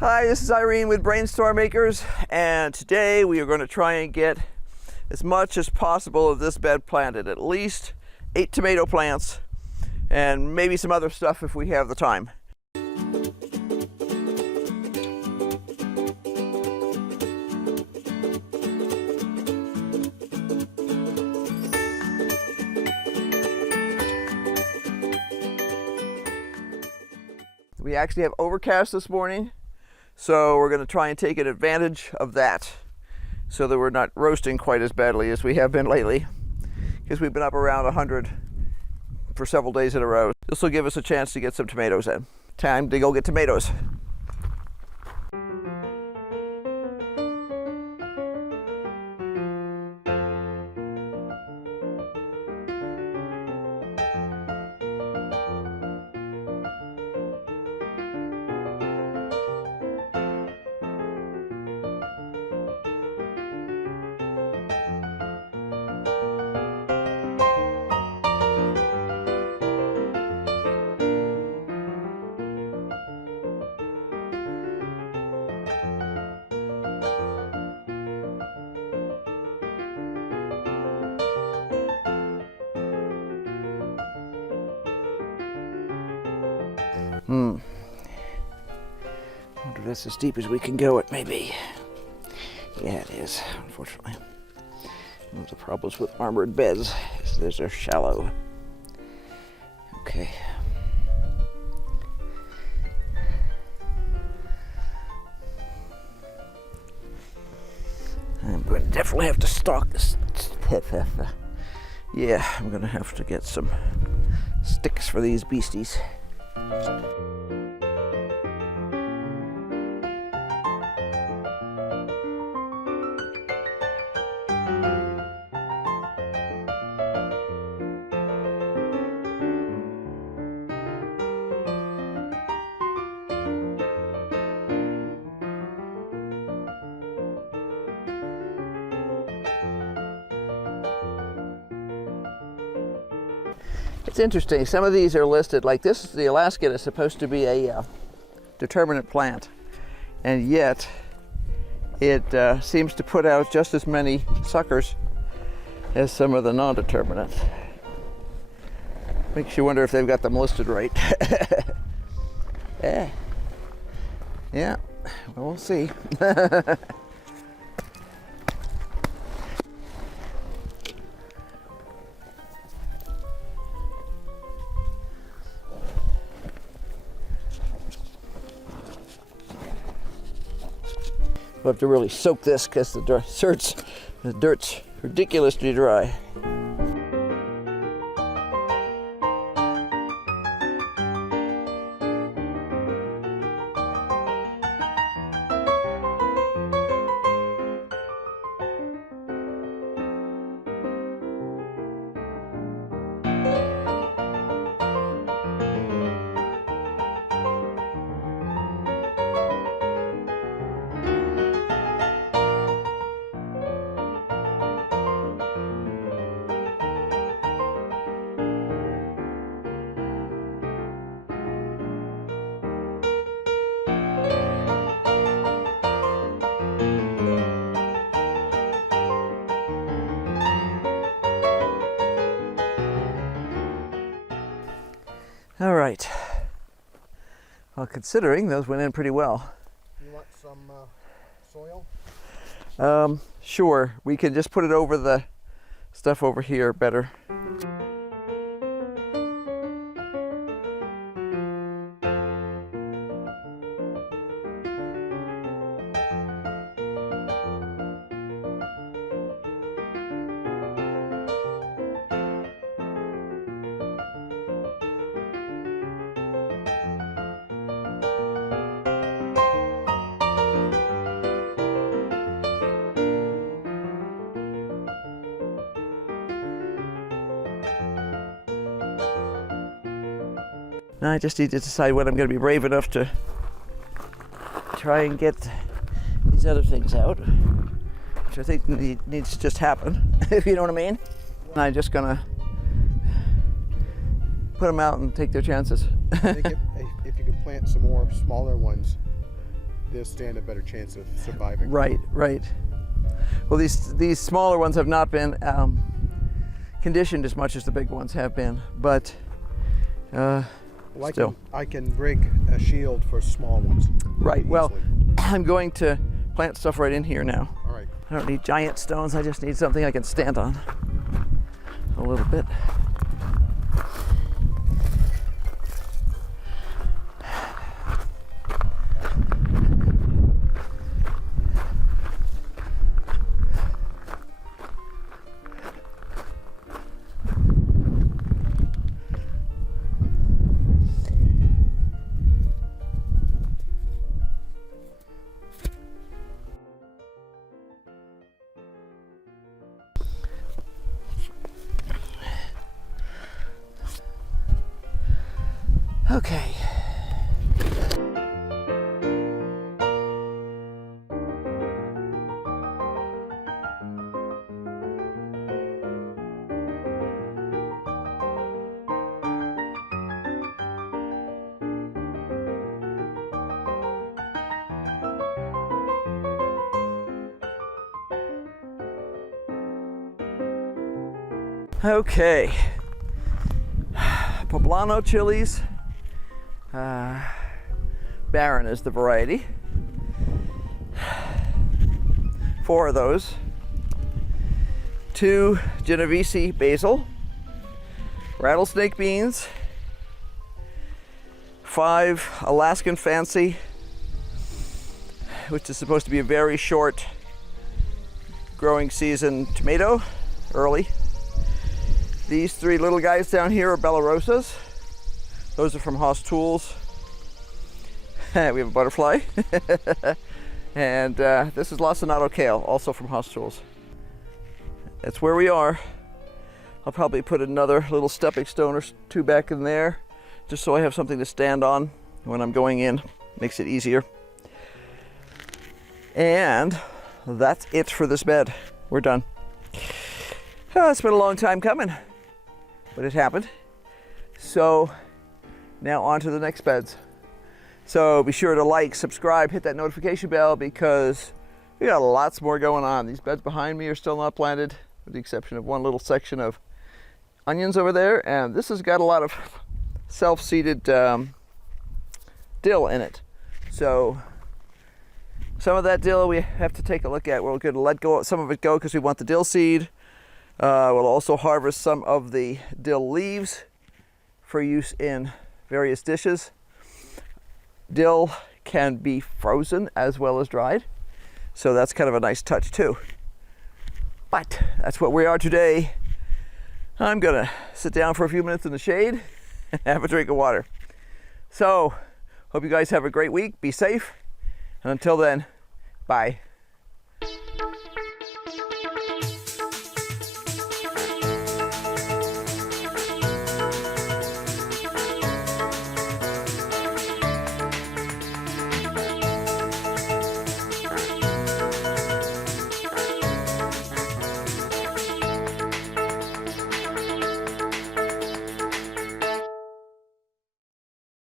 Hi, this is Irene with BrainStormAcres, and today we are going to try and get as much as possible of this bed planted, at least 8 tomato plants, and maybe some other stuff if we have the time. We actually have overcast this morning, so we're going to try and take advantage of that so that we're not roasting quite as badly as we have been lately, because we've been up around 100 for several days in a row. This will give us a chance to get some tomatoes in. Time to go get tomatoes. I wonder if that's as deep as we can go it may be. Yeah, it is, unfortunately. One of the problems with armored beds is they're shallow. Okay. I'm going to definitely have to stalk this. Yeah, I'm going to have to get some sticks for these beasties. It's interesting, some of these are listed, like this, the Alaskan is supposed to be a determinate plant, and yet it seems to put out just as many suckers as some of the non-determinate. Makes you wonder if they've got them listed right. Yeah, well, we'll see. We'll have to really soak this because the dirt's ridiculously dry. All right. Well, considering those went in pretty well. You want some soil? Sure. We can just put it over the stuff over here better. Now I just need to decide when I'm going to be brave enough to try and get these other things out, which I think needs to just happen, if you know what I mean. And I'm just going to put them out and take their chances. I think if you could plant some more smaller ones, they'll stand a better chance of surviving. Right, right. Well, these smaller ones have not been conditioned as much as the big ones have been, but Well, still. I can rig a shield for small ones. Right, well, easily. I'm going to plant stuff right in here now. All right. I don't need giant stones, I just need something I can stand on a little bit. Okay. Okay. Poblano chilies. Barren is the variety. 4 of those. 2 Genovese basil. Rattlesnake beans. 5 Alaskan Fancy, which is supposed to be a very short growing season tomato, early. These 3 little guys down here are Bellarosas. Those are from Haas Tools. We have a butterfly. And this is Lacinato kale, also from Haas Tools. That's where we are. I'll probably put another little stepping stone or 2 back in there, just so I have something to stand on when I'm going in. Makes it easier. And that's it for this bed. We're done. Oh, it's been a long time coming, but it happened. So now on to the next beds. So be sure to like, subscribe, hit that notification bell, because we got lots more going on. These beds behind me are still not planted, with the exception of one little section of onions over there. And this has got a lot of self-seeded dill in it. So some of that dill we have to take a look at. We're going to let go, some of it go because we want the dill seed. We'll also harvest some of the dill leaves for use in various dishes. Dill can be frozen as well as dried, so that's kind of a nice touch too. But that's what we are today. I'm gonna sit down for a few minutes in the shade and have a drink of water. So, hope you guys have a great week. Be safe, and until then, bye.